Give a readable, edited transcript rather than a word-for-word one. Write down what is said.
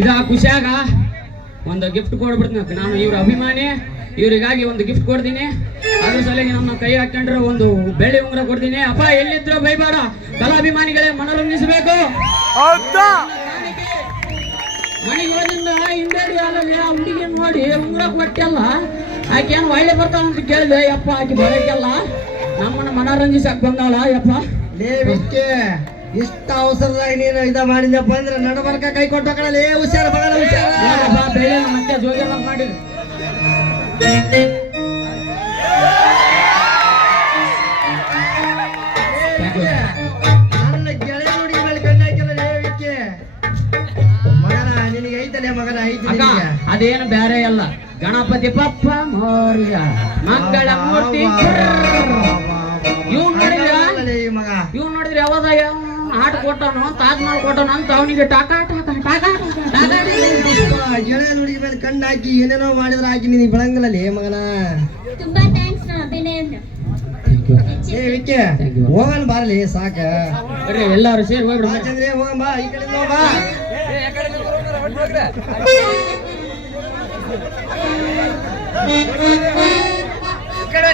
ಇದ ಖುಷಿಯಾಗ ಒಂದು ಗಿಫ್ಟ್ ಕೊಡ್ಬಿಡ್ತೀನಿ. ನಾನು ಇವ್ರ ಅಭಿಮಾನಿ, ಇವರಿಗಾಗಿ ಒಂದು ಗಿಫ್ಟ್ ಕೊಡ್ತೀನಿ. ಅದ್ರ ಸಲುವಾಗಿ ನನ್ನ ಕೈ ಹಾಕೊಂಡ್ರೆ ಒಂದು ಬೆಳ್ಳಿ ಉಂಗುರ ಕೊಡ್ತೀನಿ. ಅಪ್ಪ ಎಲ್ಲಿದ್ರು ಬೈಬೇಡ, ಕಲಾಭಿಮಾನಿಗಳೇ ಮನೋರಂಜಿಸಬೇಕು. ಮನೆಗೆ ಹೋದಿಂದ ಹಿಂದೇಡಿ ಅಲ್ಲಲ್ಲಿ ಆ ಹುಡುಗಿ ನೋಡಿ ಉಂಗುರ ಕೊಟ್ಟಲ್ಲ, ಆಕೆ ಏನು ಒಳ್ಳೆ ಬರ್ತಾಳ ಅಂತ ಕೇಳಿದೆ. ಯಪ್ಪ ಆಕೆ ಬರೋಕ್ಕೆಲ್ಲ ನಮ್ಮನ್ನ ಮನೋರಂಜಿಸಕ್ ಬಂದಾಳ. ಯಪ್ಪ ಲೇವಿಕ್ಕೆ ಇಷ್ಟ ಅವಸರದಾಗ ನೀನು ಇದ ಮಾಡಿದಪ್ಪ ಅಂದ್ರೆ ನಡಬರ್ಕ ಕೈ ಕೊಟ್ಟ ಕಡಲೇ ಹುಷಾರ ಬಗಲ ಹುಷಾರ ಬೆಳೆ ಮತ್ತೆ ಜೋಗೆಲ್ಲ ಮಾಡಿದ್ರು. ನನ್ನ ಗೆಳೆಯ ನೋಡಿ ಮೇಲೆ ಕಣ್ಣಾಕಿಲ್ಲ ಲೇವಿಕ್ಕೆ ಮಗನ ನಿನಗೆ ಐತಲೇ ಮಗನ ಐತಿ. ಅದೇನು ಬೇರೆ ಅಲ್ಲ, ಗಣಪತಿ ಬಪ್ಪ ಮೋರ್ಯ ಮಂಗಳ ಮೂರ್ತಿ. ಇವ್ ನೋಡಿದ್ರ ಮಗ ಇವ್ ನೋಡಿದ್ರೆ ಯಾವಾಗ ಆಟ ಕೊಟ್ಟವನು, ತಾಜ್ ಮಹಲ್ ಕೊಟ್ಟವನು ಅಂತ ಅವನಿಗೆ ಟಾಕಾ ಟಾಕಾ ಟಾಕಾ ಗೆಳೆಯ ನೋಡಿ ಮೇಲೆ ಕಣ್ಣು ಹಾಕಿ ಏನೇನೋ ಮಾಡಿದ್ರೆ ಹಾಕಿ ನಿನಗೆ ಬೆಳಂಗಿಲ್ಲೇ ಮಗನ. ತುಂಬಾ ಥ್ಯಾಂಕ್ಸ್ ಅಭಿನಯ. ಏ ವಿಕ್ಕೆ ಹೋಗನ್ ಬಾರ್ಲಿ ಸಾಕ. ಬರ್ರಿ ಎಲ್ಲಾರು ಸೇರಿ ಹೋಗ್ಬಿಡ. ಚಂದ್ರೆ ಹೋಗಂ ಬಾ, ಈ ಕಡೆ ಹೋಗ ಬಾ. ಈ ಕಡೆ